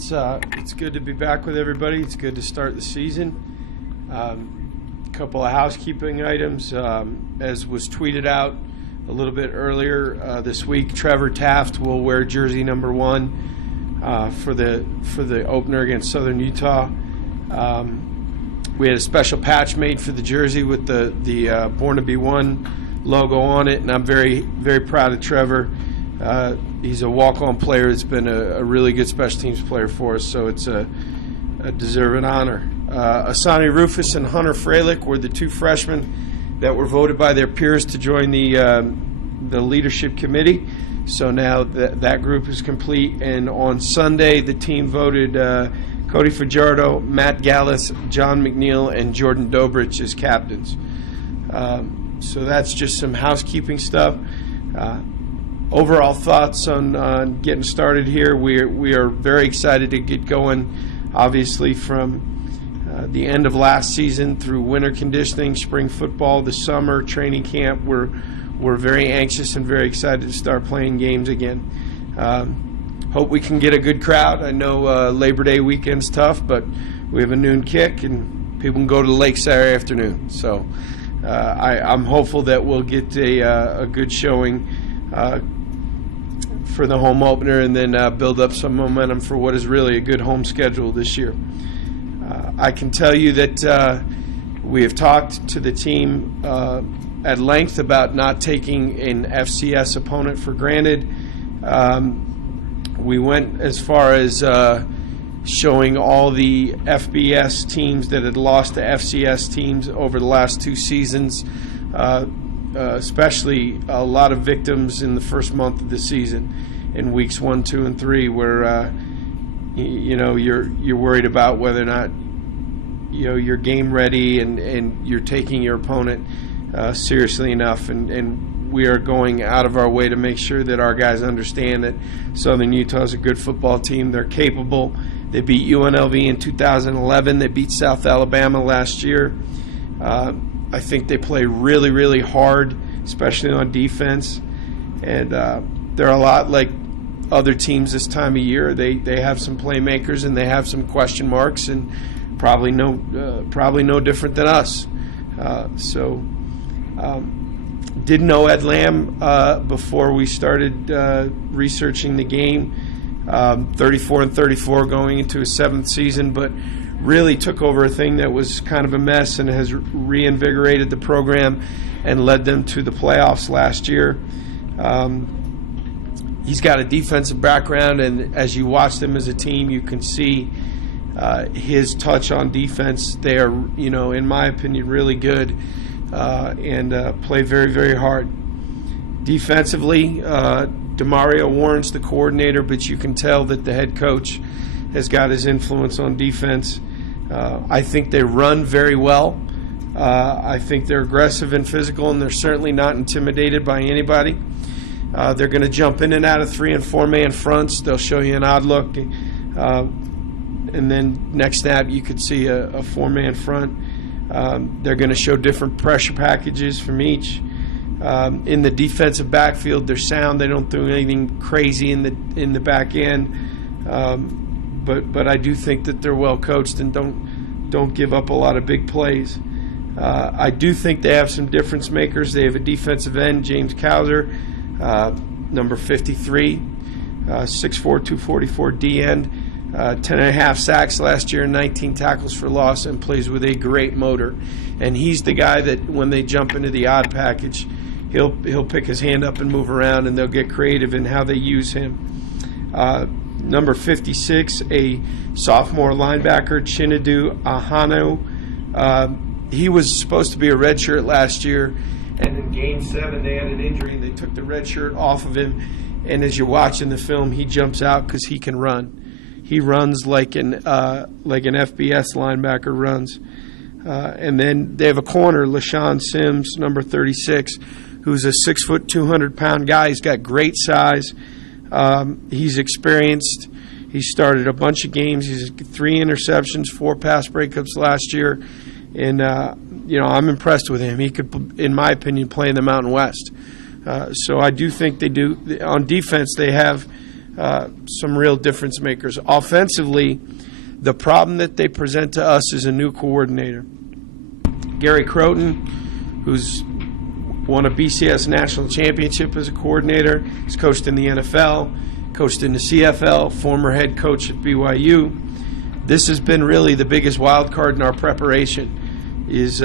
It's good to be back with everybody. It's good to start the season. A couple of housekeeping items. As was tweeted out a little bit earlier this week, Trevor Taft will wear jersey number 1 for the opener against Southern Utah. We had a special patch made for the jersey with the Born to Be One logo on it, and I'm very, very proud of Trevor. He's a walk-on player. It's been a really good special teams player for us, so it's a deserving honor. Asani Rufus and Hunter Freilich were the 2 freshmen that were voted by their peers to join the leadership committee. So now that group is complete, and on Sunday the team voted Cody Fajardo, Matt Galas, John McNeal, and Jordan Dobrich as captains. So that's just some housekeeping stuff. Overall thoughts on getting started here. We are very excited to get going, obviously, from the end of last season through winter conditioning, spring football, the summer, training camp. We're very anxious and very excited to start playing games again. Hope we can get a good crowd. I know Labor Day weekend's tough, but we have a noon kick, and people can go to the lake Saturday afternoon. So I'm hopeful that we'll get a good showing for the home opener, and then build up some momentum for what is really a good home schedule this year. I can tell you that we have talked to the team at length about not taking an FCS opponent for granted. We went as far as showing all the FBS teams that had lost to FCS teams over the last 2 seasons, especially a lot of victims in the first month of the season, in weeks 1, 2, and 3, where you're worried about whether or not you're game ready and you're taking your opponent seriously enough, and we are going out of our way to make sure that our guys understand that Southern Utah is a good football team. They're capable. They beat UNLV in 2011. They beat South Alabama last year. I think they play really, really hard, especially on defense. And they're a lot like other teams this time of year. They have some playmakers and they have some question marks, and probably no different than us. Didn't know Ed Lamb before we started researching the game. 34-34 going into his 7th season, but really took over a thing that was kind of a mess and has reinvigorated the program and led them to the playoffs last year. He's got a defensive background, and as you watch them as a team, you can see his touch on defense. They are, in my opinion, really good and play very, very hard. Defensively, Demario Warren's the coordinator, but you can tell that the head coach has got his influence on defense. I think they run very well. I think they're aggressive and physical, and they're certainly not intimidated by anybody. They're going to jump in and out of 3- and 4-man fronts. They'll show you an odd look, and then next snap you could see a 4-man front. They're going to show different pressure packages from each. In the defensive backfield, they're sound. They don't do anything crazy in the back end. But I do think that they're well coached and don't give up a lot of big plays. I do think they have some difference makers. They have a defensive end, James Cowser, number 53, 6'4", 244 D end, 10.5 sacks last year, 19 tackles for loss, and plays with a great motor. And he's the guy that when they jump into the odd package, he'll pick his hand up and move around, and they'll get creative in how they use him. Number 56, a sophomore linebacker, Chinedu Ahanu. He was supposed to be a redshirt last year, and in Game 7 they had an injury, and they took the red shirt off of him. And as you're watching the film, he jumps out because he can run. He runs like an FBS linebacker runs. And then they have a corner, LaShawn Sims, number 36, who's a 6', 200-pound guy. He's got great size. He's experienced. He started a bunch of games. He's 3 interceptions, 4 pass breakups last year. And, I'm impressed with him. He could, in my opinion, play in the Mountain West. So I do think they do. On defense, they have some real difference makers. Offensively, the problem that they present to us is a new coordinator. Gary Croton, who's won a BCS national championship as a coordinator. He's coached in the NFL, coached in the CFL, former head coach at BYU. This has been really the biggest wild card in our preparation is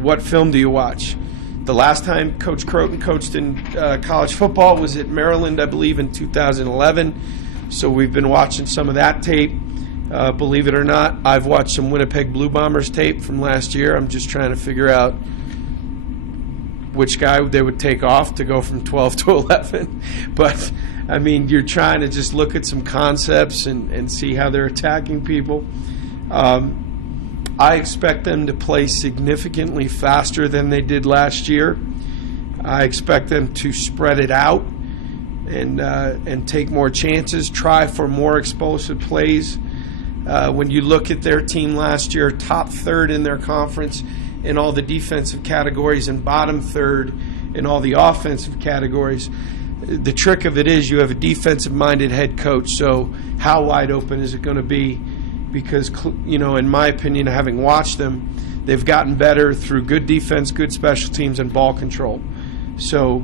what film do you watch? The last time Coach Croton coached in college football was at Maryland, I believe, in 2011. So we've been watching some of that tape. Believe it or not, I've watched some Winnipeg Blue Bombers tape from last year. I'm just trying to figure out which guy they would take off to go from 12 to 11. But, I mean, you're trying to just look at some concepts and see how they're attacking people. I expect them to play significantly faster than they did last year. I expect them to spread it out and take more chances, try for more explosive plays. When you look at their team last year, top third in their conference in all the defensive categories and bottom third in all the offensive categories. The trick of it is you have a defensive-minded head coach, so how wide open is it going to be? Because, you know, in my opinion, having watched them, they've gotten better through good defense, good special teams, and ball control. So,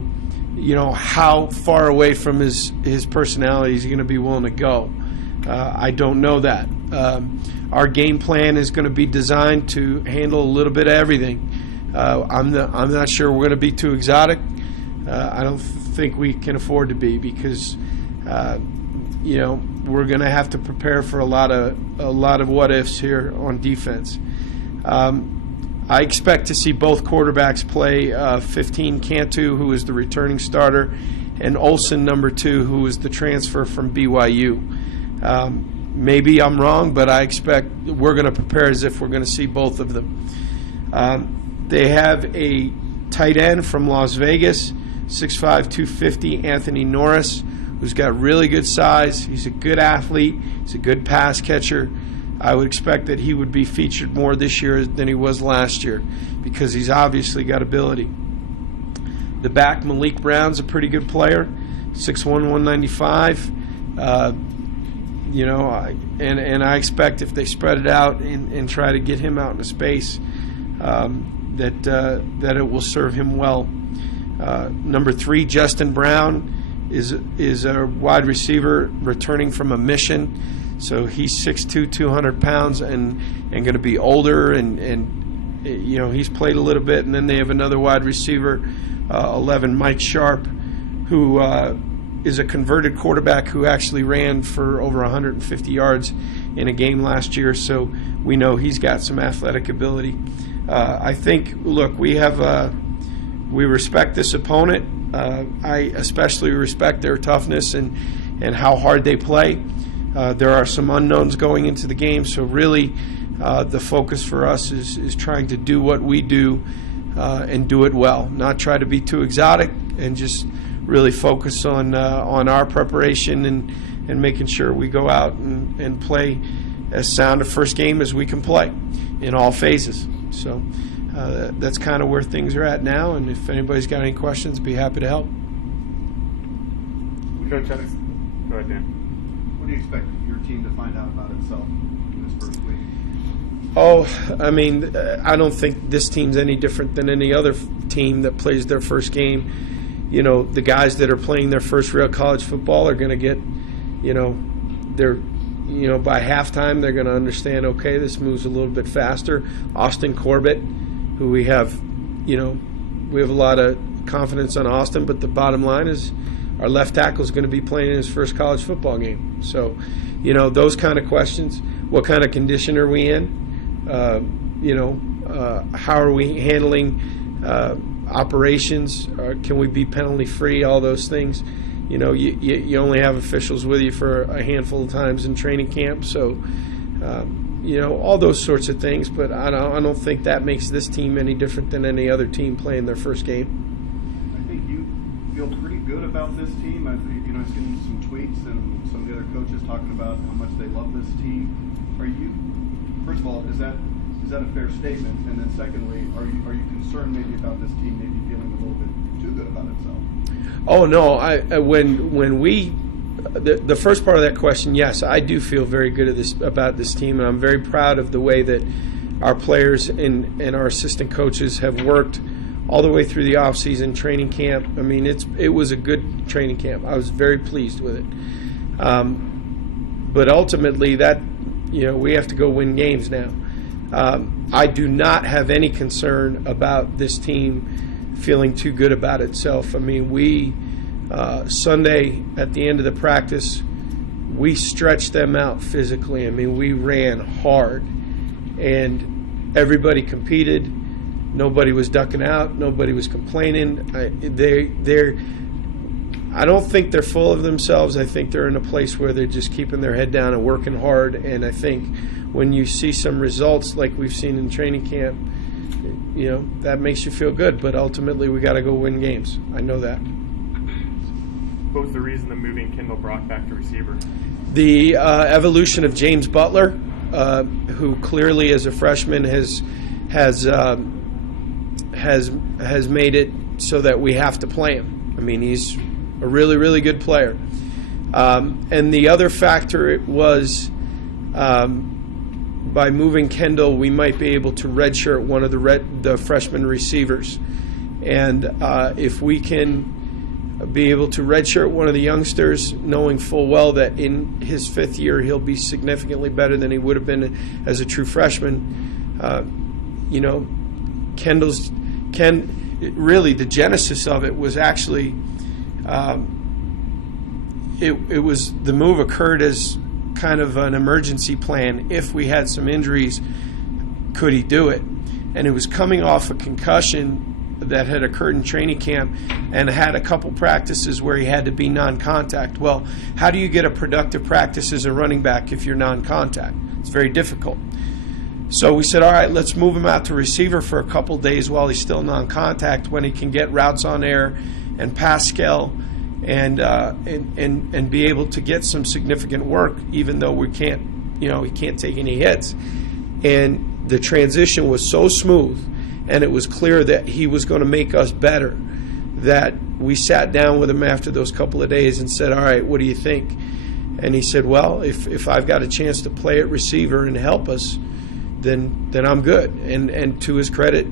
you know, how far away from his personality is he going to be willing to go? I don't know that. Our game plan is going to be designed to handle a little bit of everything. I'm not sure we're going to be too exotic. I don't think we can afford to be because, you know, we're going to have to prepare for a lot of what ifs here on defense. I expect to see both quarterbacks play 15 Cantu, who is the returning starter, and Olsen, number 2, who is the transfer from BYU. Maybe I'm wrong, but I expect we're going to prepare as if we're going to see both of them. They have a tight end from Las Vegas, 6'5", 250, Anthony Norris, who's got really good size. He's a good athlete. He's a good pass catcher. I would expect that he would be featured more this year than he was last year because he's obviously got ability. The back, Malik Brown's a pretty good player, 6'1", 195. You know, and I expect if they spread it out and try to get him out into space, that it will serve him well. Number 3, Justin Brown is a wide receiver returning from a mission, so he's 6'2", 200 pounds, and going to be older, and you know he's played a little bit. And then they have another wide receiver, 11, Mike Sharp, who is a converted quarterback who actually ran for over 150 yards in a game last year, so we know he's got some athletic ability. I think, look, we respect this opponent. I especially respect their toughness and how hard they play. There are some unknowns going into the game, so really the focus for us is trying to do what we do and do it well, not try to be too exotic and just really focus on our preparation and making sure we go out and play as sound a first game as we can play in all phases. So that's kind of where things are at now, and if anybody's got any questions, I'd be happy to help. Coach, go ahead, Dan. What do you expect your team to find out about itself in this first week? Oh, I mean, I don't think this team's any different than any other team that plays their first game. You know, the guys that are playing their first real college football are going to get, you know, by halftime they're going to understand, okay, this moves a little bit faster. Austin Corbett, who we have a lot of confidence on Austin, but the bottom line is our left tackle is going to be playing in his first college football game. So, you know, those kind of questions. What kind of condition are we in? How are we handling operations? Can we be penalty free? All those things. You know, you only have officials with you for a handful of times in training camp, so all those sorts of things. But I don't think that makes this team any different than any other team playing their first game. I think you feel pretty good about this team. I've seen some tweets and some of the other coaches talking about how much they love this team. First of all, is that a fair statement? And then secondly, are you concerned maybe about this team maybe feeling a little bit too good about itself? Oh no! When we the first part of that question, yes, I do feel very good about this team, and I'm very proud of the way that our players and our assistant coaches have worked all the way through the off-season training camp. I mean, it was a good training camp. I was very pleased with it. But ultimately, we have to go win games now. I do not have any concern about this team feeling too good about itself. I mean, we Sunday at the end of the practice, we stretched them out physically. I mean, we ran hard, and everybody competed. Nobody was ducking out. Nobody was complaining. I don't think they're full of themselves. I think they're in a place where they're just keeping their head down and working hard. And I think when you see some results like we've seen in training camp, that makes you feel good. But ultimately, we got to go win games. I know that. What was the reason of moving Kendall Brock back to receiver? The evolution of James Butler, who clearly as a freshman has made it so that we have to play him. I mean, he's a really, really good player. And the other factor was by moving Kendall, we might be able to redshirt one of the freshman receivers. And if we can be able to redshirt one of the youngsters, knowing full well that in his fifth year he'll be significantly better than he would have been as a true freshman, really the genesis of it was actually it was the move occurred as kind of an emergency plan. If we had some injuries, could he do it? And it was coming off a concussion that had occurred in training camp and had a couple practices where he had to be non-contact. Well, how do you get a productive practice as a running back if you're non-contact? It's very difficult. So we said, all right, let's move him out to receiver for a couple days while he's still non-contact, when he can get routes on air and pass skill and be able to get some significant work, even though he can't take any hits. And the transition was so smooth, and it was clear that he was going to make us better, that we sat down with him after those couple of days and said, all right, what do you think? And he said, well, if I've got a chance to play at receiver and help us, then I'm good. And to his credit,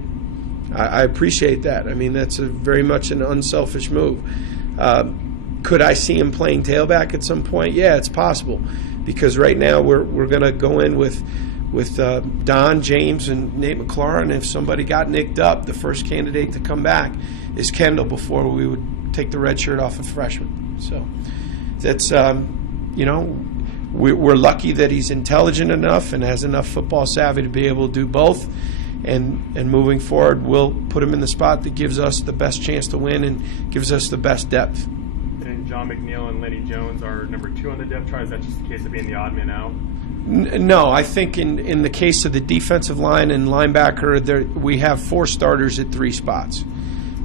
I appreciate that. I mean, that's very much an unselfish move. Could I see him playing tailback at some point? Yeah, it's possible, because right now we're going to go in with Don, James, and Nate McLaurin. If somebody got nicked up, the first candidate to come back is Kendall before we would take the red shirt off a freshman. So that's, we're lucky that he's intelligent enough and has enough football savvy to be able to do both. And moving forward, we'll put him in the spot that gives us the best chance to win and gives us the best depth. And John McNeal and Lenny Jones are number 2 on the depth chart. Is that just the case of being the odd man out? No, I think in the case of the defensive line and linebacker, we have 4 starters at 3 spots.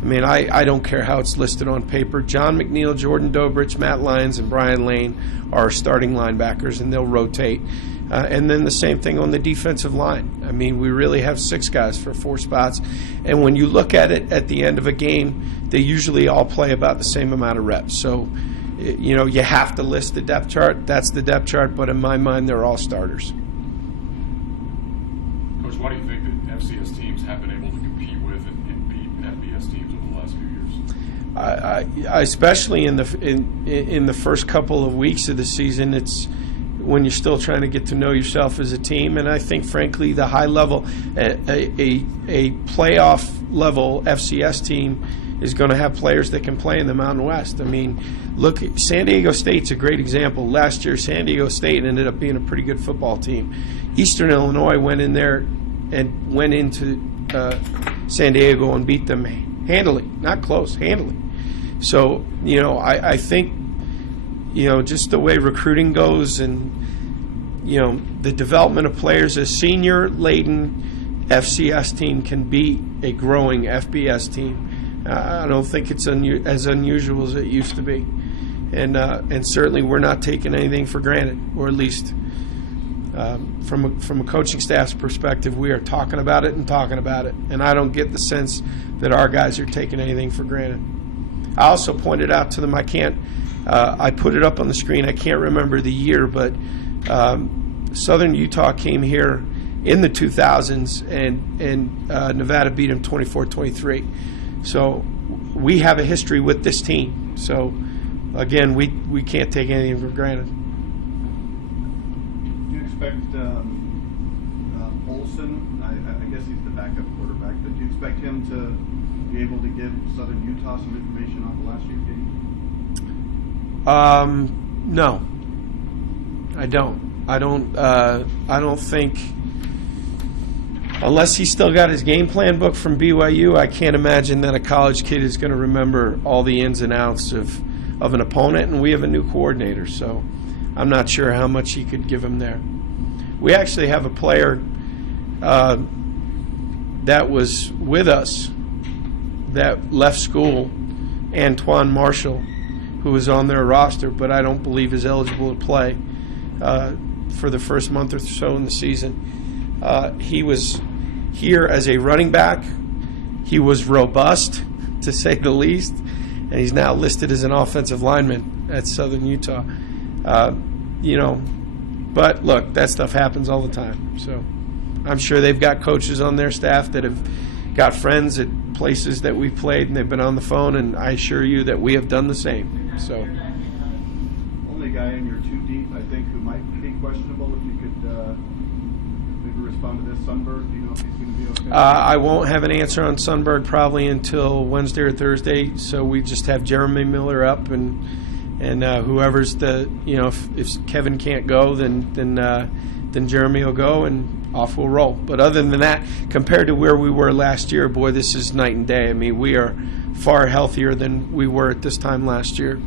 I mean, I don't care how it's listed on paper. John McNeal, Jordan Dobrich, Matt Lyons, and Brian Lane are starting linebackers, and they'll rotate. And then the same thing on the defensive line. I mean, we really have 6 guys for 4 spots. And when you look at it at the end of a game, they usually all play about the same amount of reps. So, you have to list the depth chart. That's the depth chart, but in my mind, they're all starters. Coach, why do you think that FCS teams have been able to compete with and beat FBS teams over the last few years? I especially in the first couple of weeks of the season, it's when you're still trying to get to know yourself as a team. And I think, frankly, the high level, a playoff level FCS team is going to have players that can play in the Mountain West. I mean, look, San Diego State's a great example. Last year, San Diego State ended up being a pretty good football team. Eastern Illinois went in there and went into San Diego and beat them handily, not close, handily. So, I think, just the way recruiting goes and, the development of players, a senior-laden FCS team can beat a growing FBS team. I don't think it's as unusual as it used to be. And certainly we're not taking anything for granted, or at least from a coaching staff's perspective, we are talking about it. And I don't get the sense that our guys are taking anything for granted. I also pointed out to them, I can't I put it up on the screen. I can't remember the year, but Southern Utah came here in the 2000s, and Nevada beat them 24-23. So we have a history with this team. So, again, we can't take anything for granted. Do you expect Olsen, I guess he's the backup quarterback, but do you expect him to be able to give Southern Utah some information off the last year's game? No, I don't. I don't think, unless he's still got his game plan book from BYU, I can't imagine that a college kid is going to remember all the ins and outs of an opponent, and we have a new coordinator, so I'm not sure how much he could give him there. We actually have a player that was with us that left school, Antoine Marshall, who was on their roster, but I don't believe is eligible to play for the first month or so in the season. He was here as a running back. He was robust, to say the least, and he's now listed as an offensive lineman at Southern Utah. But look, that stuff happens all the time. So I'm sure they've got coaches on their staff that have got friends at places that we've played, and they've been on the phone, and I assure you that we have done the same. So, only guy in your 2 deep, I think, who might be questionable. If you could maybe respond to this, Sundberg. Do you know if he's going to be okay? I won't have an answer on Sundberg probably until Wednesday or Thursday. So we just have Jeremy Miller up, and whoever's the, if Kevin can't go, then Jeremy will go, and off we'll roll. But other than that, compared to where we were last year, boy, this is night and day. I mean, we are far healthier than we were at this time last year.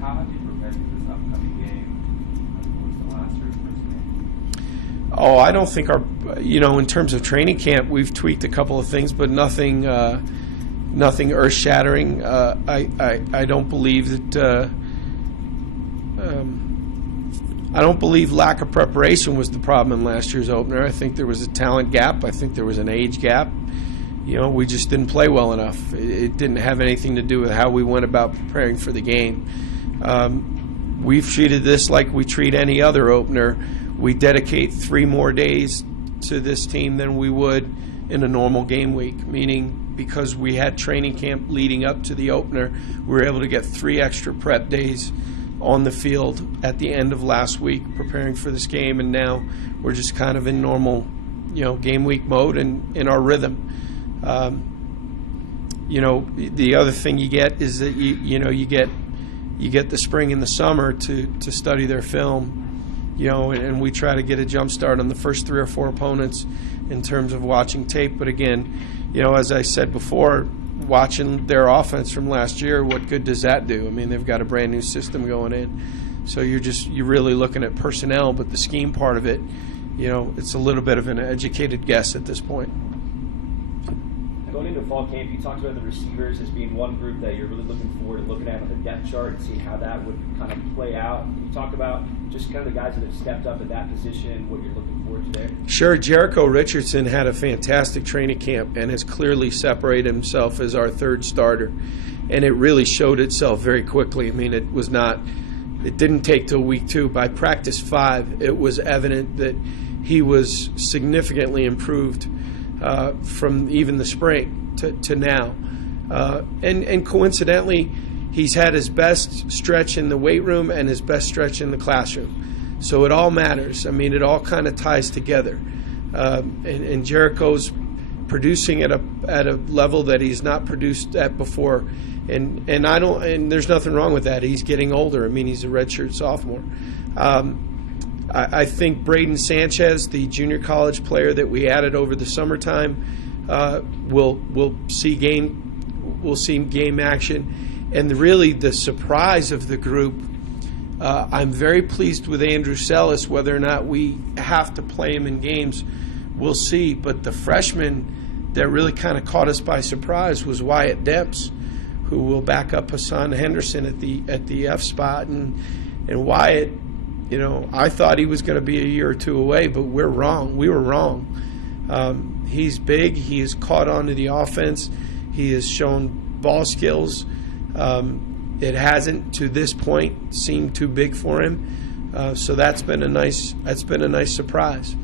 How have you prepared for this upcoming game as opposed to last year's first game? Oh, I don't think in terms of training camp, we've tweaked a couple of things, but nothing earth-shattering. I don't believe that. I don't believe lack of preparation was the problem in last year's opener. I think there was a talent gap. I think there was an age gap. We just didn't play well enough. It didn't have anything to do with how we went about preparing for the game. We've treated this like we treat any other opener. We dedicate 3 more days to this team than we would in a normal game week, meaning because we had training camp leading up to the opener, we were able to get 3 extra prep days on the field at the end of last week preparing for this game, and now we're just kind of in normal game week mode and in our rhythm. The other thing you get is that you get the spring and the summer to study their film, and we try to get a jump start on the first 3 or 4 opponents in terms of watching tape. But again, as I said before, watching their offense from last year, what good does that do? I mean, they've got a brand new system going in, so you're really looking at personnel, but the scheme part of it, it's a little bit of an educated guess at this point. Going into fall camp, you talked about the receivers as being one group that you're really looking forward to looking at on the depth chart and see how that would kind of play out. Can you talk about just kind of the guys that have stepped up at that position, what you're looking forward to there? Sure. Jericho Richardson had a fantastic training camp and has clearly separated himself as our 3rd starter, and it really showed itself very quickly. I mean, it didn't take till week 2. By practice 5, it was evident that he was significantly improved from even the spring to now. And coincidentally, he's had his best stretch in the weight room and his best stretch in the classroom. So it all matters. I mean, it all kind of ties together. And Jericho's producing at a level that he's not produced at before. And there's nothing wrong with that. He's getting older. I mean, he's a redshirt sophomore. I think Braden Sanchez, the junior college player that we added over the summertime, will see game action. And really the surprise of the group, I'm very pleased with Andrew Sellis. Whether or not we have to play him in games, we'll see. But the freshman that really kind of caught us by surprise was Wyatt Demps, who will back up Hassan Henderson at the F spot. And Wyatt, I thought he was going to be a year or 2 away, but we're wrong. We were wrong. He's big. He has caught on to the offense. He has shown ball skills. It hasn't to this point seemed too big for him, so that's been a nice surprise.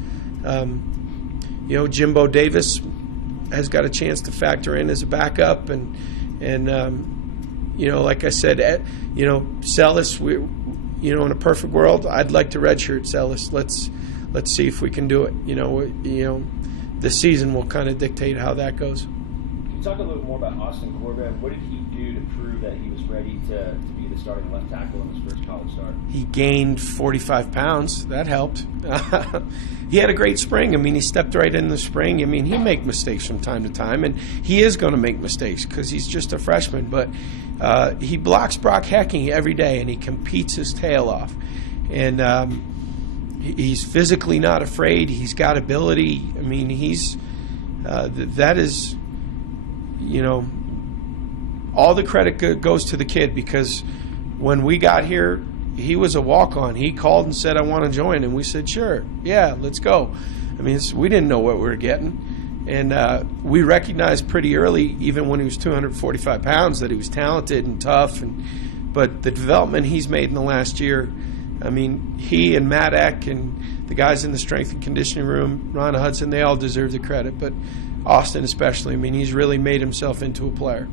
Jimbo Davis has got a chance to factor in as a backup, and like I said, Sellis, in a perfect world, I'd like to redshirt Sellis. Let's see if we can do it. The season will kind of dictate how that goes. Can you talk a little more about Austin Corbett? What did he do to prove that he was ready to be the starting left tackle in his first college start? He gained 45 pounds. That helped. He had a great spring. I mean, he stepped right in the spring. I mean, he'll make mistakes from time to time, and he is going to make mistakes because he's just a freshman. But he blocks Brock Hecking every day, and he competes his tail off. And he's physically not afraid. He's got ability. I mean, that is, all the credit goes to the kid, because when we got here, he was a walk-on. He called and said, I want to join. And we said, sure, yeah, let's go. I mean, we didn't know what we were getting. And we recognized pretty early, even when he was 245 pounds, that he was talented and tough. But the development he's made in the last year, I mean, he and Matt Eck and the guys in the strength and conditioning room, Ron Hudson, they all deserve the credit. But Austin especially, I mean, he's really made himself into a player.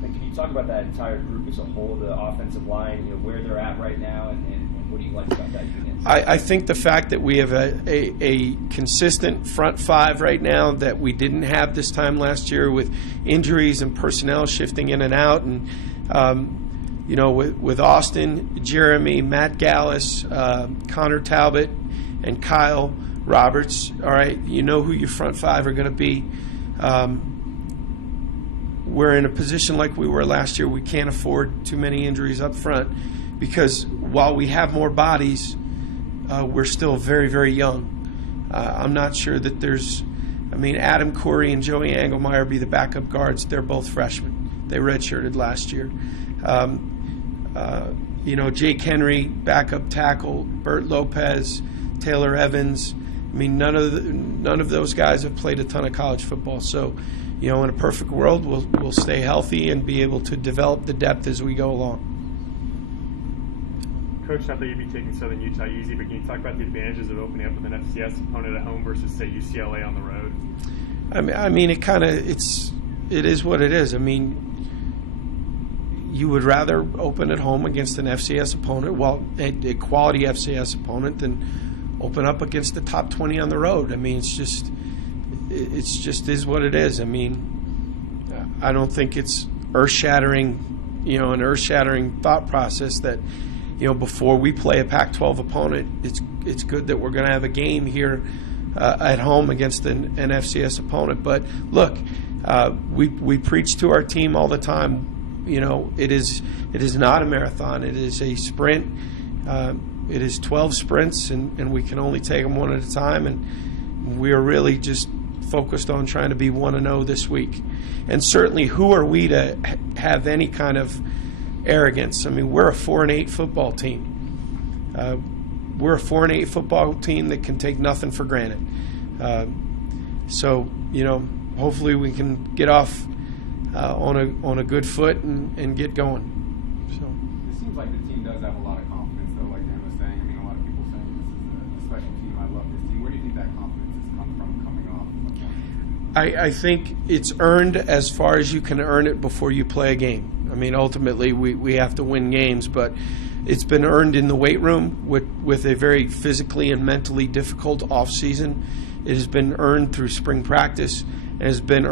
Can you talk about that entire group as a whole, the offensive line, where they're at right now, and what do you like about that unit? I think the fact that we have a consistent front five right now that we didn't have this time last year, with injuries and personnel shifting in and out, and with Austin, Jeremy, Matt Galas, Connor Talbot, and Kyle Roberts, all right, who your front five are going to be. We're in a position like we were last year. We can't afford too many injuries up front, because while we have more bodies, we're still very, very young. I'm not sure that Adam Corey and Joey Engelmeyer be the backup guards. They're both freshmen. They redshirted last year. Jake Henry, backup tackle, Bert Lopez, Taylor Evans. I mean, none of those guys have played a ton of college football. So, in a perfect world, we'll stay healthy and be able to develop the depth as we go along. Coach, not that you'd be taking Southern Utah easy, but can you talk about the advantages of opening up with an FCS opponent at home versus, say, UCLA on the road? I mean, it is what it is. I mean, you would rather open at home against an FCS opponent, a quality FCS opponent, than open up against the top 20 on the road. I mean, it's just is what it is. I mean, I don't think it's earth-shattering, an earth-shattering thought process that, before we play a Pac-12 opponent, it's good that we're going to have a game here at home against an FCS opponent. But look, we preach to our team all the time. It is not a marathon. It is a sprint. It is 12 sprints, and we can only take them one at a time. And we are really just focused on trying to be 1-0 this week. And certainly, who are we to have any kind of arrogance? I mean, we're a 4-8 football team. We're a 4-8 football team that can take nothing for granted. So, hopefully we can get off on a good foot and get going. So it seems like the team does have a lot of confidence, though. Like Dan was saying, I mean, a lot of people saying this is a special team. I love this team. Where do you think that confidence has come from coming off? I think it's earned as far as you can earn it before you play a game. I mean, ultimately we have to win games, but it's been earned in the weight room with a very physically and mentally difficult off season. It has been earned through spring practice, and has been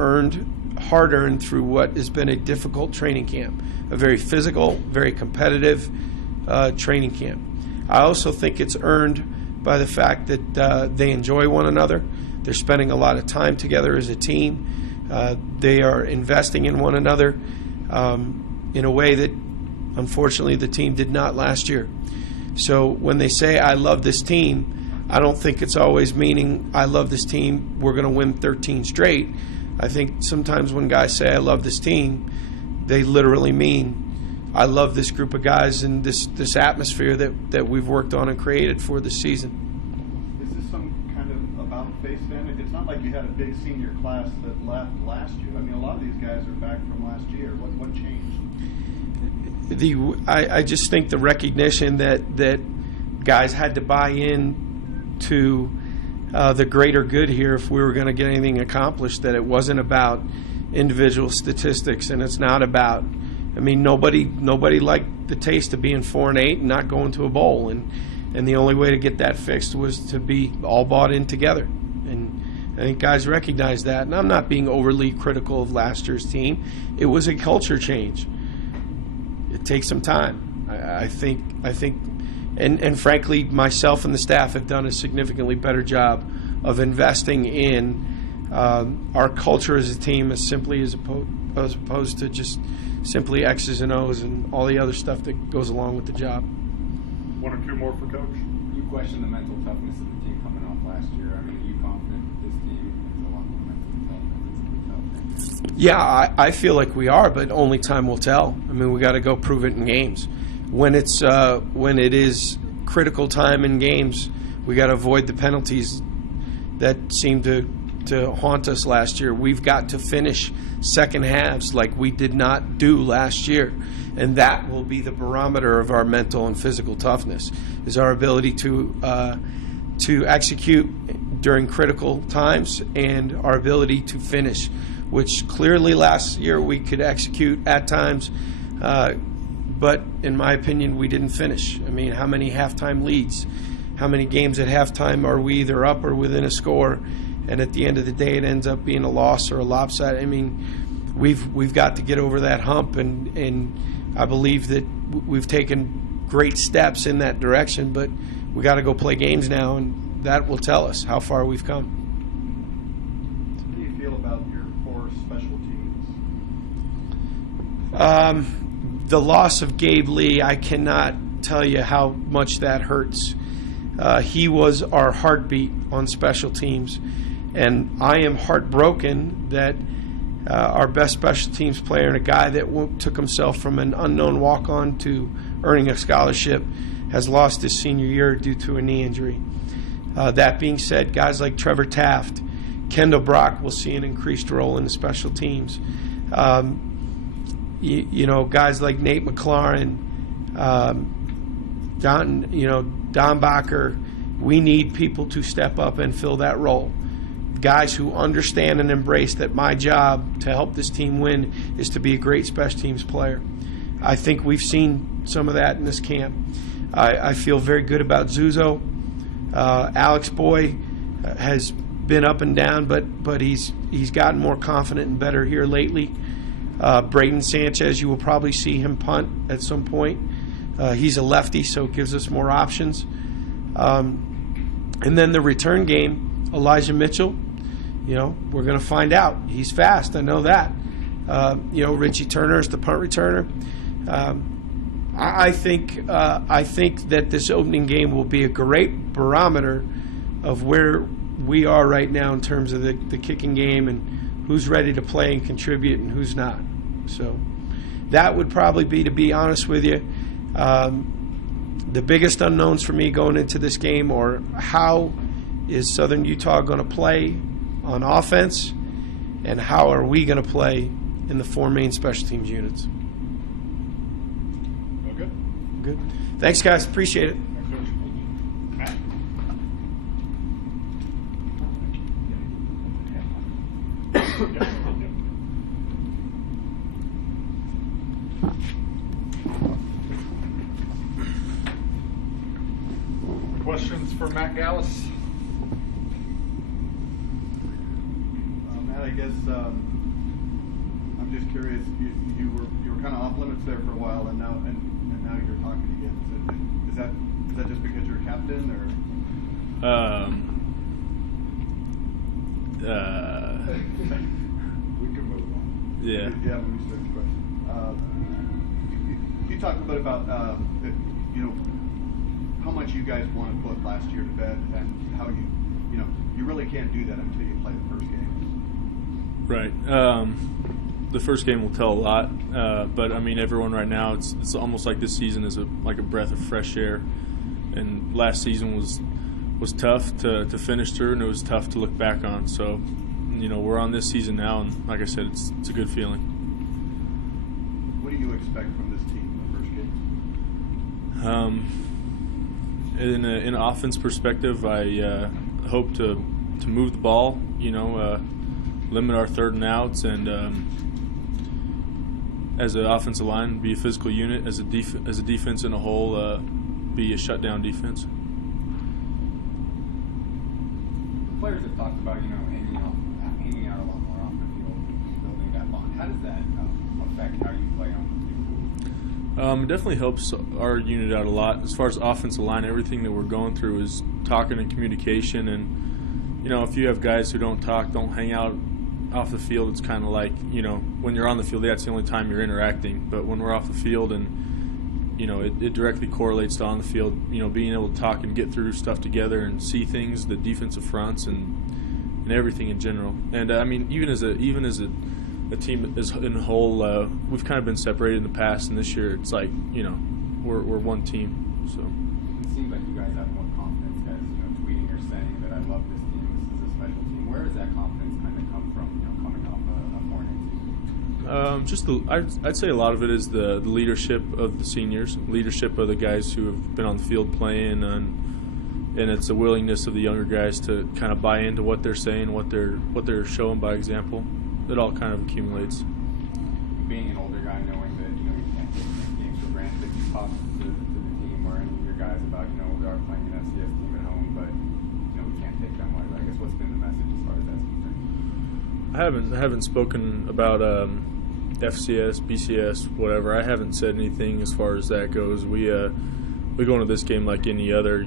hard-earned through what has been a difficult training camp, a very physical, very competitive training camp. I also think it's earned by the fact that they enjoy one another. They're spending a lot of time together as a team. They are investing in one another in a way that, unfortunately, the team did not last year. So when they say, I love this team, I don't think it's always meaning, I love this team, we're going to win 13 straight. I think sometimes when guys say, I love this team, they literally mean, I love this group of guys and this atmosphere that we've worked on and created for this season. Is this some kind of about-face then? It's not like you had a big senior class that left last year. I mean, a lot of these guys are back from last year. What changed? I just think the recognition that guys had to buy in to the greater good here if we were going to get anything accomplished, that it wasn't about individual statistics, and it's not about, I mean, nobody liked the taste of being 4-8 and not going to a bowl, and the only way to get that fixed was to be all bought in together. And I think guys recognize that, and I'm not being overly critical of last year's team. It was a culture change. It takes some time. I think, and frankly, myself and the staff have done a significantly better job of investing in our culture as a team, as opposed to just simply X's and O's and all the other stuff that goes along with the job. One or two more for Coach. You question the mental toughness of the team coming off last year. I mean, are you confident this team is a lot more mentally tough? It's a tough. Yeah, I feel like we are, but only time will tell. I mean, we got to go prove it in games. When it is critical time in games, we got to avoid the penalties that seemed to haunt us last year. We've got to finish second halves like we did not do last year, and that will be the barometer of our mental and physical toughness, is our ability to execute during critical times and our ability to finish, which clearly last year we could execute at times, but in my opinion we didn't finish. I mean, how many halftime leads, how many games at halftime are we either up or within a score, and at the end of the day it ends up being a loss or a lopsided? I mean, we've got to get over that hump, and I believe that we've taken great steps in that direction, but we got to go play games now, and that will tell us how far we've come. How do you feel about your core special teams? The loss of Gabe Lee, I cannot tell you how much that hurts. He was our heartbeat on special teams, and I am heartbroken that our best special teams player and a guy that took himself from an unknown walk-on to earning a scholarship has lost his senior year due to a knee injury. That being said, guys like Trevor Taft, Kendall Brock will see an increased role in the special teams. You know, guys like Nate McLaurin, Don Bacher, we need people to step up and fill that role. Guys who understand and embrace that my job to help this team win is to be a great special teams player. I think we've seen some of that in this camp. I feel very good about Zuzo. Alex Boy has been up and down, but he's gotten more confident and better here lately. Braden Sanchez, you will probably see him punt at some point. He's a lefty, so it gives us more options. And then the return game, Elijah Mitchell, you know, we're going to find out. He's fast, I know that. Richie Turner is the punt returner. I think that this opening game will be a great barometer of where we are right now in terms of the kicking game and who's ready to play and contribute and who's not. So that would probably be, to be honest with you, the biggest unknowns for me going into this game, or how is Southern Utah going to play on offense, and how are we going to play in the four main special teams units. Okay. Good. Thanks, guys. Appreciate it. Matt? Questions for Matt Galas? Matt, I guess I'm just curious. You were kind of off limits there for a while, and now you're talking again. So is that just because you're a captain, or? We can move on. Yeah. Yeah, let me start the question. You talked a little bit about how much you guys want to put last year to bed, and how you really can't do that until you play the first game. Right. The first game will tell a lot, but I mean, everyone right now, it's almost like this season is like a breath of fresh air. And last season was tough to finish through, and it was tough to look back on. So, we're on this season now, and like I said, it's a good feeling. What do you expect from this team in the first game? In an offense perspective, I hope to move the ball, limit our third and outs, and as an offensive line, be a physical unit. As a defense in a whole, be a shutdown defense. Players have talked about, hanging out a lot more off the field, building that bond. How does that affect how you play on the field? It definitely helps our unit out a lot. As far as offensive line, everything that we're going through is talking and communication. And, if you have guys who don't talk, don't hang out off the field, it's kind of like, when you're on the field, that's the only time you're interacting. But when we're off the field and, it directly correlates to on the field, being able to talk and get through stuff together and see things, the defensive fronts and everything in general. And, even as a team as in a whole, we've kind of been separated in the past, and this year it's like, we're one team. So It seems like you guys have more confidence, guys, tweeting or saying that I love this team, this is a special team. Where does that confidence kind of come from, coming off a Hornet season? I'd say a lot of it is the leadership of the seniors, leadership of the guys who have been on the field playing, and it's the willingness of the younger guys to kind of buy into what they're saying, what they're showing by example. It all kind of accumulates. Being an older guy, knowing that you can't take games for granted, if you talk to the team or any of your guys about we are playing an FCS team at home, but we can't take them lightly. I guess what's been the message as far as that's concerned? I haven't spoken about FCS, BCS, whatever. I haven't said anything as far as that goes. We go into this game like any other.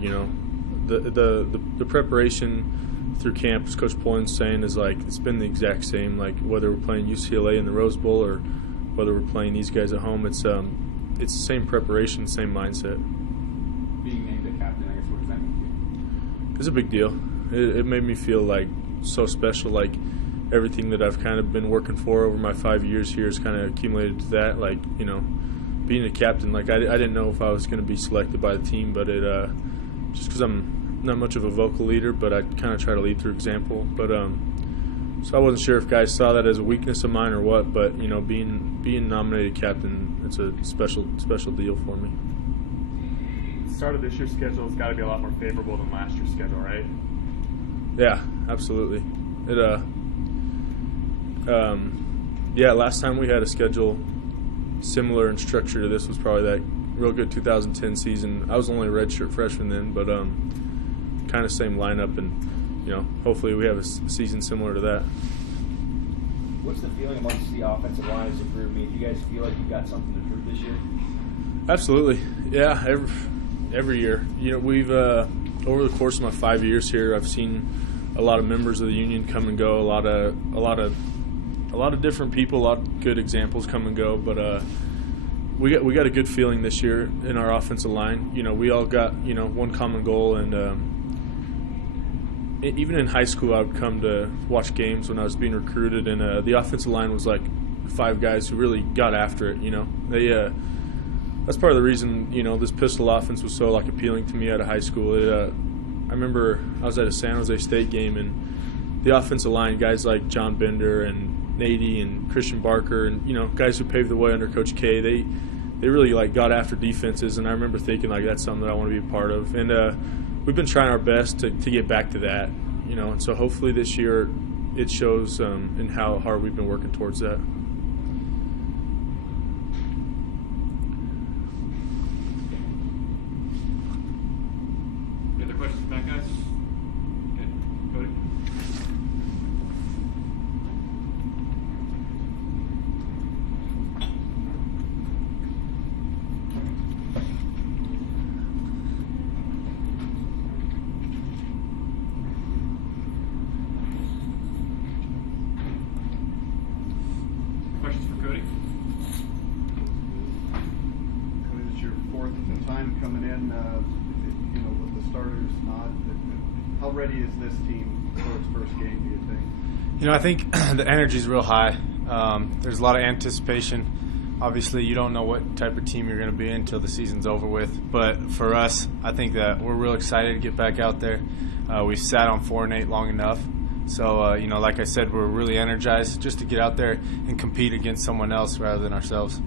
The preparation through camp, as Coach Polian's saying, is like it's been the exact same. Like whether we're playing UCLA in the Rose Bowl or whether we're playing these guys at home, it's the same preparation, same mindset. Being named a captain, I guess, what does that mean to you? It's a big deal. It made me feel like so special. Like everything that I've kind of been working for over my 5 years here has kind of accumulated to that. Like being a captain. Like I didn't know if I was going to be selected by the team, but it just because I'm not much of a vocal leader, but I kind of try to lead through example. But so I wasn't sure if guys saw that as a weakness of mine or what. But being nominated captain, it's a special deal for me. The start of this year's schedule has got to be a lot more favorable than last year's schedule, right? Yeah, absolutely. Last time we had a schedule similar in structure to this was probably that real good 2010 season. I was only a redshirt freshman then, but kind of same lineup, and hopefully we have a season similar to that. What's the feeling amongst the offensive line as a group? Do you guys feel like you've got something to prove this year? Absolutely, yeah. Every year, we've over the course of my 5 years here, I've seen a lot of members of the union come and go. A lot of different people, a lot of good examples come and go, but. We got a good feeling this year in our offensive line. We all got one common goal, and even in high school, I would come to watch games when I was being recruited, and the offensive line was like 5 guys who really got after it. They that's part of the reason this pistol offense was so appealing to me out of high school. I remember I was at a San Jose State game, and the offensive line, guys like John Bender and Nady and Christian Barker, and guys who paved the way under Coach K, they really got after defenses, and I remember thinking that's something that I want to be a part of. And we've been trying our best to get back to that, and so hopefully this year it shows in how hard we've been working towards that. Any other questions from that, guys? Okay. Cody? Questions for Cody? It's your fourth time coming in, with the starters not. How ready is this team for its first game, do you think? I think the energy is real high. There's a lot of anticipation. Obviously, you don't know what type of team you're going to be until the season's over with. But for us, I think that we're real excited to get back out there. We've sat on 4-8 long enough. So, like I said, we're really energized just to get out there and compete against someone else rather than ourselves.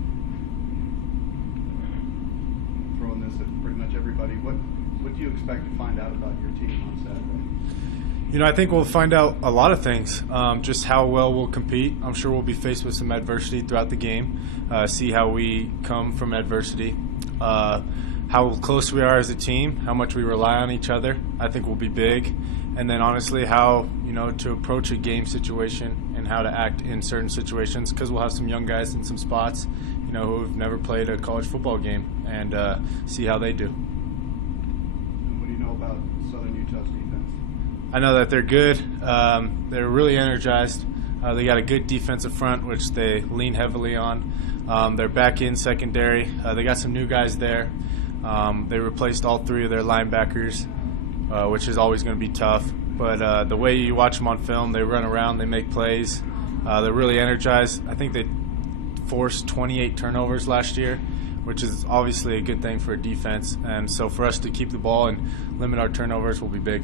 this of pretty much everybody. What do you expect to find out about your team on Saturday? I think we'll find out a lot of things. Just how well we'll compete. I'm sure we'll be faced with some adversity throughout the game. See how we come from adversity. How close we are as a team, how much we rely on each other, I think will be big. And then honestly, how to approach a game situation and how to act in certain situations, because we'll have some young guys in some spots, who've never played a college football game, and see how they do. And what do you know about Southern Utah's defense? I know that they're good. They're really energized. They got a good defensive front, which they lean heavily on. They're back in secondary. They got some new guys there. They replaced all 3 of their linebackers, which is always going to be tough. But the way you watch them on film, they run around, they make plays. They're really energized. I think they forced 28 turnovers last year, which is obviously a good thing for a defense. And so for us to keep the ball and limit our turnovers will be big.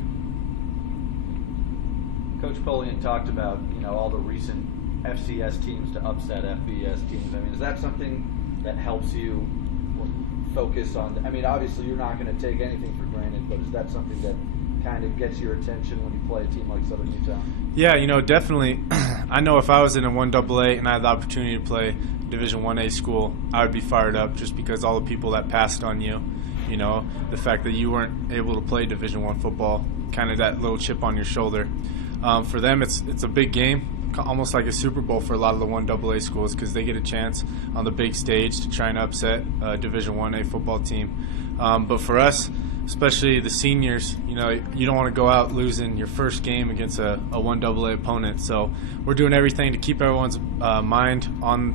Coach Polian talked about all the recent FCS teams to upset FBS teams. I mean, is that something that helps you focus on? I mean, obviously you're not going to take anything for granted, but is that something that kind of gets your attention when you play a team like Southern Utah? Yeah, definitely. I know if I was in a 1AA and I had the opportunity to play Division 1A school, I would be fired up just because all the people that passed on you, the fact that you weren't able to play Division 1 football, kind of that little chip on your shoulder. For them, it's a big game, almost like a Super Bowl for a lot of the 1AA schools, because they get a chance on the big stage to try and upset a Division 1A football team. But for us, especially the seniors, you don't want to go out losing your first game against a 1AA opponent. So we're doing everything to keep everyone's mind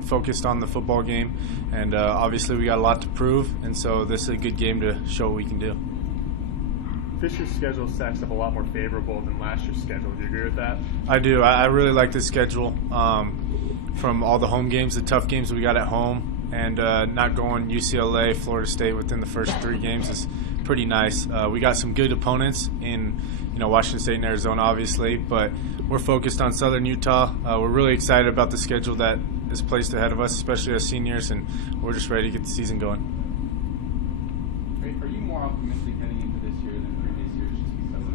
focused on the football game. And obviously we got a lot to prove, and so this is a good game to show what we can do. This year's schedule stacks up a lot more favorable than last year's schedule. Do you agree with that? I do. I really like this schedule. From all the home games, the tough games we got at home, and not going UCLA, Florida State within the first 3 games is pretty nice. We got some good opponents in Washington State and Arizona, obviously, but we're focused on Southern Utah. We're really excited about the schedule that is placed ahead of us, especially as seniors, and we're just ready to get the season going. Are you more optimistic heading into this year than previous years, just because of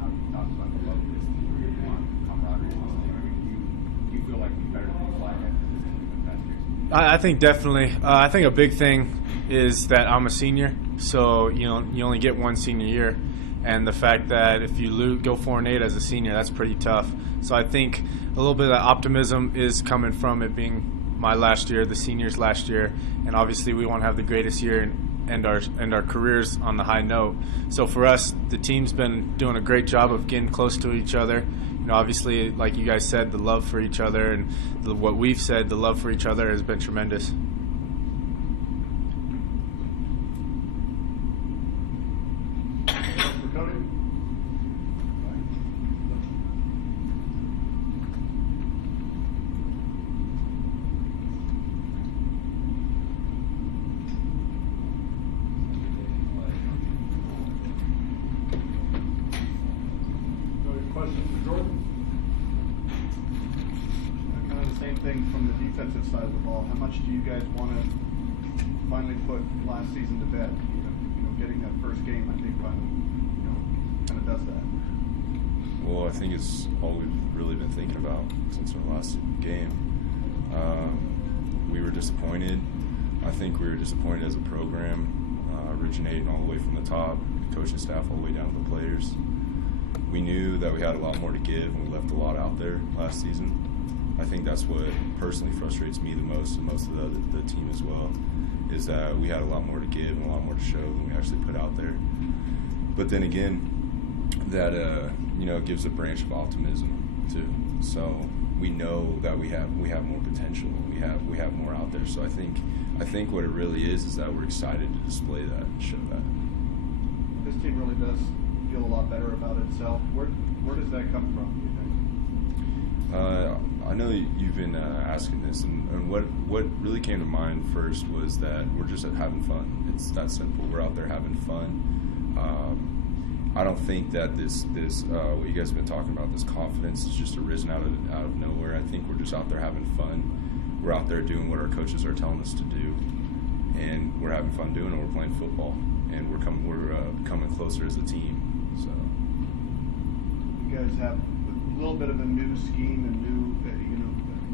how you talked about the love of this team, or more camaraderie in this team? I mean, do you feel like you're better than fly ahead for this team than past years? I think definitely. I think a big thing is that I'm a senior, so you only get one senior year, and the fact that if you go 4-8 as a senior, that's pretty tough. So I think a little bit of that optimism is coming from it being my last year, the seniors' last year, and obviously we want to have the greatest year and our careers on the high note. So for us, the team's been doing a great job of getting close to each other. Obviously, like you guys said, the love for each other, and what we've said, the love for each other has been tremendous. Kind of the same thing from the defensive side of the ball. How much do you guys want to finally put last season to bed? Getting that first game, I think, finally, kind of does that. Well, I think it's all we've really been thinking about since our last game. We were disappointed. I think we were disappointed as a program, originating all the way from the top, the coaching staff all the way down to the players. We knew that we had a lot more to give, and we left a lot out there last season. I think that's what personally frustrates me the most, and most of the team as well, is that we had a lot more to give and a lot more to show than we actually put out there. But then again, that gives a branch of optimism too. So we know that we have more potential. We have more out there. So I think what it really is that we're excited to display that and show that. This team really does feel a lot better about itself. Where does that come from, do you think? I know you've been asking this, and what really came to mind first was that we're just having fun. It's that simple. We're out there having fun. I don't think that this what you guys have been talking about, this confidence, is just arisen out of nowhere. I think we're just out there having fun. We're out there doing what our coaches are telling us to do, and we're having fun doing it. We're playing football, and we're coming closer as a team. So you guys have a little bit of a new scheme and a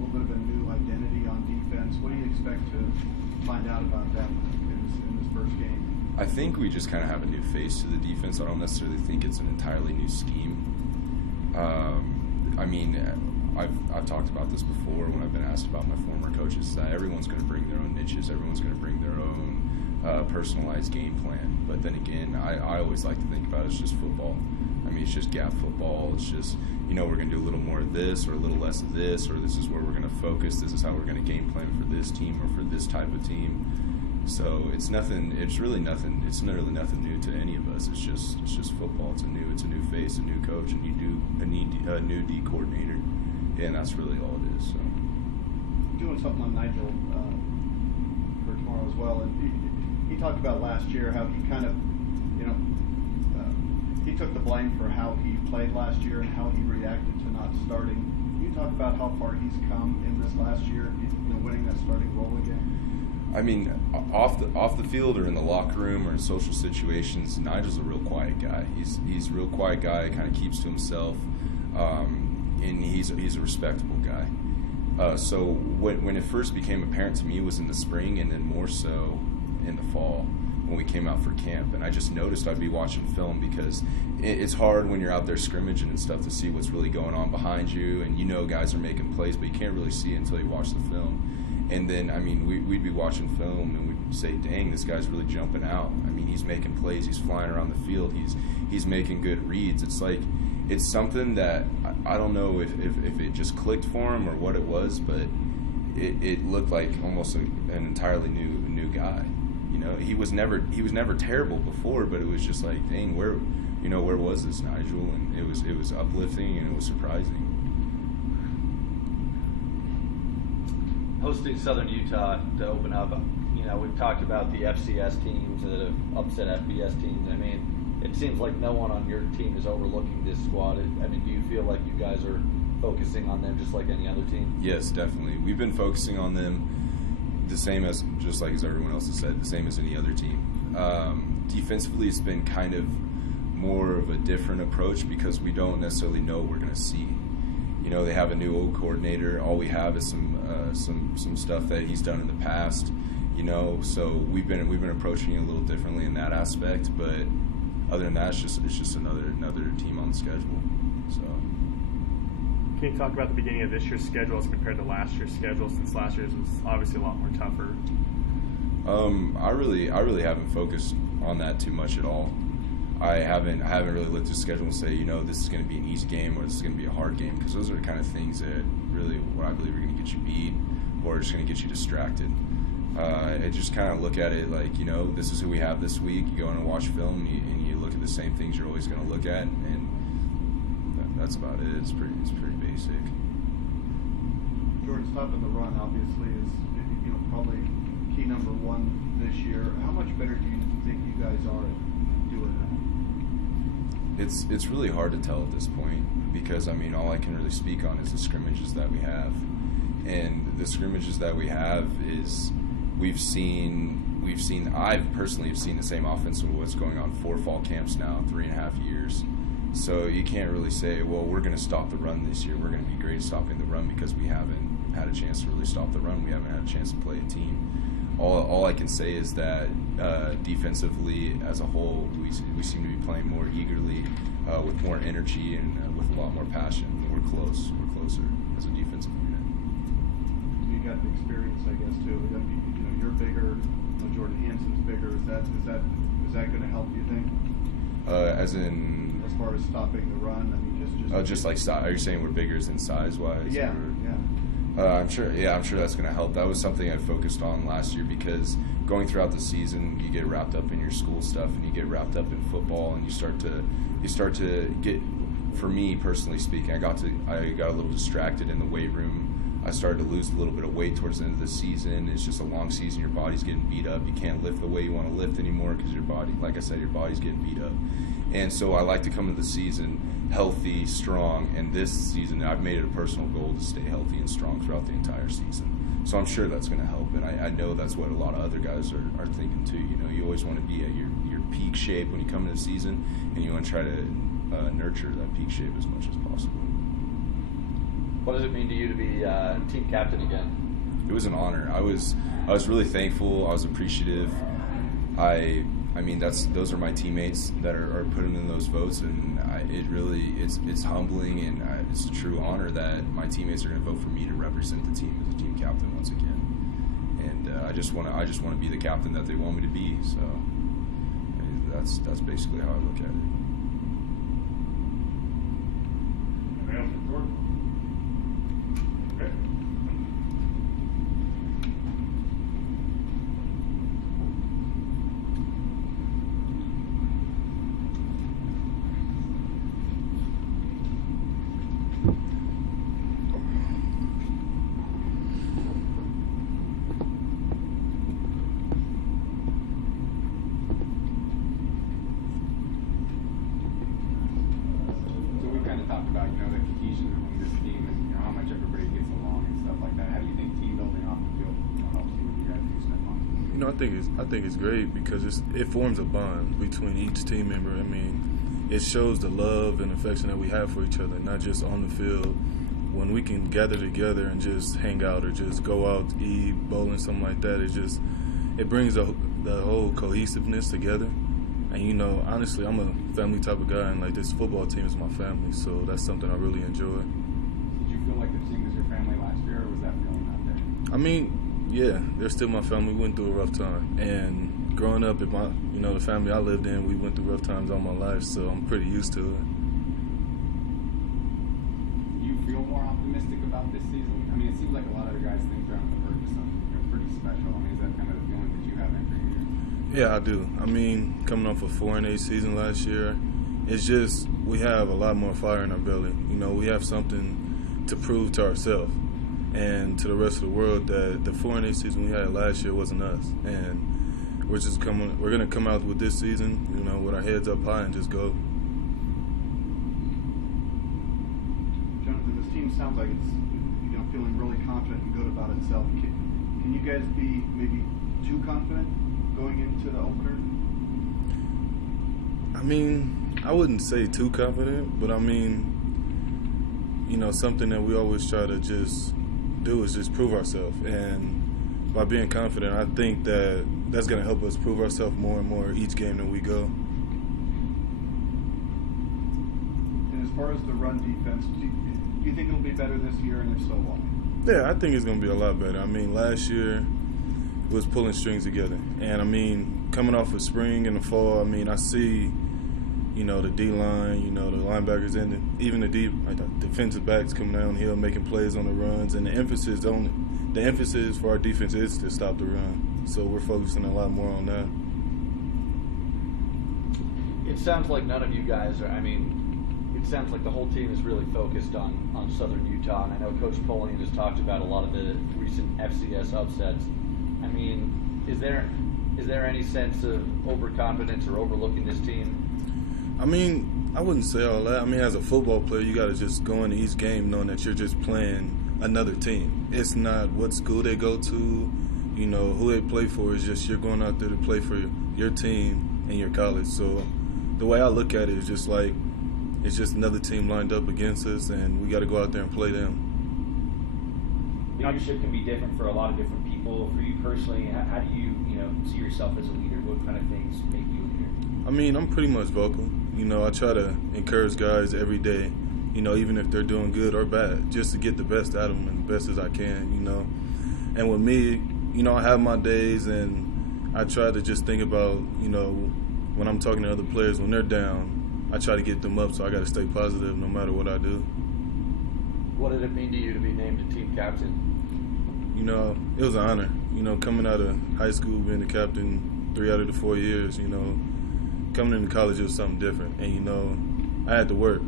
little bit of a new identity on defense. What do you expect to find out about that in this first game? I think we just kind of have a new face to the defense. I don't necessarily think it's an entirely new scheme. I mean, I've talked about this before when I've been asked about my former coaches, that everyone's going to bring their own niches, everyone's going to bring their own personalized game plan. But then again, I always like to think about it as just football. I mean, it's just gap football. It's just, we're going to do a little more of this or a little less of this, or this is where we're going to focus. This is how we're going to game plan for this team or for this type of team. So it's nothing. It's really nothing. It's really nothing new to any of us. It's just football. It's a new face, a new coach, and a new D coordinator, and that's really all it is. So doing something on Nigel for tomorrow as well, and he talked about last year how he kind of, he took the blame for how he played last year and how he reacted to not starting. Can you talk about how far he's come in this last year, winning that starting role again? I mean, off the field or in the locker room or in social situations, Nigel's a real quiet guy. He's a real quiet guy, kind of keeps to himself, and he's a respectable guy. So when it first became apparent to me was in the spring, and then more so in the fall when we came out for camp. And I just noticed I'd be watching film, because it's hard when you're out there scrimmaging and stuff to see what's really going on behind you, and guys are making plays, but you can't really see it until you watch the film. And then, I mean, we'd be watching film and we'd say, dang, this guy's really jumping out. I mean, he's making plays, he's flying around the field, he's making good reads. It's like, it's something that I don't know if it just clicked for him or what it was, but it looked like almost an entirely new guy. He was never terrible before, but it was just like, dang, where was this Nigel? And it was uplifting and it was surprising. Hosting Southern Utah to open up, we've talked about the FCS teams that have upset FBS teams. I mean, it seems like no one on your team is overlooking this squad. I mean, do you feel like you guys are focusing on them just like any other team? Yes, definitely. We've been focusing on them the same as, just like as everyone else has said, the same as any other team. Defensively, it's been kind of more of a different approach because we don't necessarily know what we're going to see. They have a new old coordinator. All we have is some stuff that he's done in the past. So we've been approaching it a little differently in that aspect. But other than that, it's just another team on the schedule. So can you talk about the beginning of this year's schedule as compared to last year's schedule? Since last year's was obviously a lot more tougher. I really haven't focused on that too much at all. I haven't really looked at the schedule and say, this is going to be an easy game or this is going to be a hard game, because those are the kind of things that really, what I believe, are going to get you beat or just going to get you distracted. I just kind of look at it like, this is who we have this week. You go in and watch film and you look at the same things you're always going to look at, and that's about it. It's pretty basic. Jordan, stopping the run obviously is probably key number one this year. How much better do you think you guys are at doing that? It's really hard to tell at this point, because all I can really speak on is the scrimmages that we have, and the scrimmages that we have is we've seen I personally have seen the same offense of what's going on 4 fall camps now, 3.5 years. So you can't really say, well, we're going to stop the run this year. We're going to be great at stopping the run, because we haven't had a chance to really stop the run. We haven't had a chance to play a team. All I can say is that defensively as a whole, we seem to be playing more eagerly, with more energy and with a lot more passion. We're closer as a defensive unit. You got the experience, I guess, too. You're bigger. Jordan Hansen's bigger. Is that going to help, you think? As far as stopping the run, just like size. Are you saying we're bigger than size wise? Yeah. I'm sure that's going to help. That was something I focused on last year, because going throughout the season, you get wrapped up in your school stuff and you get wrapped up in football, and you start to get. For me personally speaking, I got a little distracted in the weight room. I started to lose a little bit of weight towards the end of the season. It's just a long season. Your body's getting beat up. You can't lift the way you want to lift anymore, because your body, like I said, your body's getting beat up. And so I like to come into the season healthy, strong, and this season I've made it a personal goal to stay healthy and strong throughout the entire season. So I'm sure that's going to help, and I know that's what a lot of other guys are thinking too. You know, you always want to be at your peak shape when you come into the season, and you want to try to nurture that peak shape as much as possible. What does it mean to you to be team captain again? It was an honor. I was really thankful. I was appreciative. I mean, those are my teammates that are putting in those votes, and it's humbling, and it's a true honor that my teammates are going to vote for me to represent the team as a team captain once again. And I just want to be the captain that they want me to be. So that's basically how I look at it. Anybody else for Jordan? Okay. So we kind of talked about, the cohesion among this team and, how much everybody gets along and stuff like that. How do you think team building off the field helps you when you guys do stuff on the field? I think it's great because it forms a bond between each team member. I mean, it shows the love and affection that we have for each other, not just on the field. When we can gather together and just hang out or just go out to eat, bowling, something like that, it brings the whole cohesiveness together. And honestly, I'm a family type of guy, and like this football team is my family, so that's something I really enjoy. Did you feel like the team was your family last year, or was that feeling not there? I mean, yeah, they're still my family. We went through a rough time, and growing up, the family I lived in, we went through rough times all my life, so I'm pretty used to it. Do you feel more optimistic about this season? I mean, it seems like a lot of the guys think they're on the verge of something pretty special. I mean, is that kind of the feeling that you have entering the year? Yeah, I do. I mean, coming off a 4-8 season last year, it's just we have a lot more fire in our belly. We have something to prove to ourselves and to the rest of the world that the 4-8 season we had last year wasn't us. And we're going to come out with this season, with our heads up high and just go. Jonathan, this team sounds like it's feeling really confident and good about itself. Can you guys be maybe too confident going into the opener? I mean, I wouldn't say too confident, but I mean, something that we always try to just do is just prove ourselves. And by being confident, I think that's going to help us prove ourselves more and more each game that we go. And as far as the run defense, do you think it'll be better this year, and if so, why? Yeah, I think it's going to be a lot better. I mean, last year was pulling strings together. And, I mean, coming off of spring and the fall, I mean, I see, the D-line, the linebackers, and even the defensive backs coming downhill, making plays on the runs. And the emphasis for our defense is to stop the run. So we're focusing a lot more on that. It sounds like none of you guys are, it sounds like the whole team is really focused on Southern Utah. And I know Coach Polian has talked about a lot of the recent FCS upsets. I mean, is there any sense of overconfidence or overlooking this team? I mean, I wouldn't say all that. I mean, as a football player, you got to just go into each game knowing that you're just playing another team. It's not what school they go to, who they play for. It's just you're going out there to play for your team and your college. So the way I look at it is just like it's just another team lined up against us, and we got to go out there and play them. Leadership can be different for a lot of different people. For you personally, how do you, see yourself as a leader? What kind of things make you a leader? I mean, I'm pretty much vocal. I try to encourage guys every day, even if they're doing good or bad, just to get the best out of them and the best as I can, And with me, I have my days, and I try to just think about, when I'm talking to other players, when they're down, I try to get them up, so I got to stay positive no matter what I do. What did it mean to you to be named a team captain? It was an honor. Coming out of high school, being the captain 3 out of the 4 years, coming into college it was something different. And, I had to work.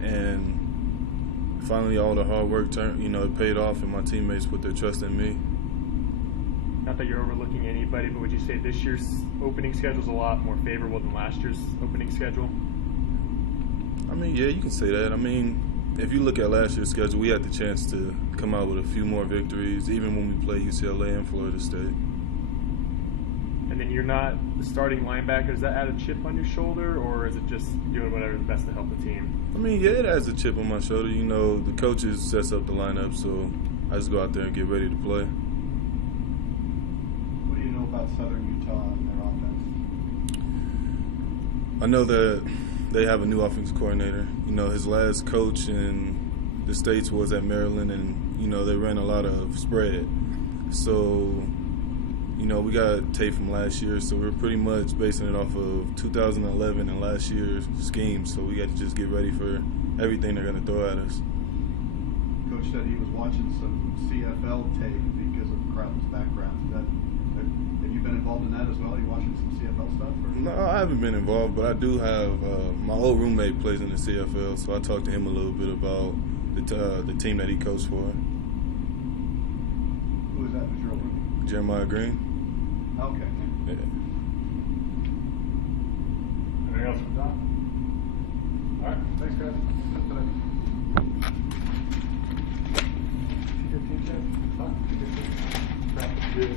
And finally all the hard work it paid off, and my teammates put their trust in me. Not that you're overlooking anybody, but would you say this year's opening schedule is a lot more favorable than last year's opening schedule? I mean, yeah, you can say that. I mean, if you look at last year's schedule, we had the chance to come out with a few more victories, even when we played UCLA and Florida State. And then you're not the starting linebacker. Does that add a chip on your shoulder, or is it just doing whatever the best to help the team? I mean, yeah, it has a chip on my shoulder. You know, the coaches sets up the lineup, so I just go out there and get ready to play. What do you know about Southern Utah and their offense? I know that they have a new offensive coordinator. You know, his last coach in the States was at Maryland, and, you know, they ran a lot of spread. So, you know, we got tape from last year, so we're pretty much basing it off of 2011 and last year's scheme. So we got to just get ready for everything they're going to throw at us. Coach said he was watching some CFL tape because of Crowell's background. Have you been involved in that as well? Are you watching some CFL stuff? Or? No, I haven't been involved, but I do have my old roommate plays in the CFL, so I talked to him a little bit about the team that he coached for. Who is that? Who's your old roommate? Jeremiah Green. Okay. Yeah. Anything else from Don? All right, thanks, guys. 15 cents. Huh? 15.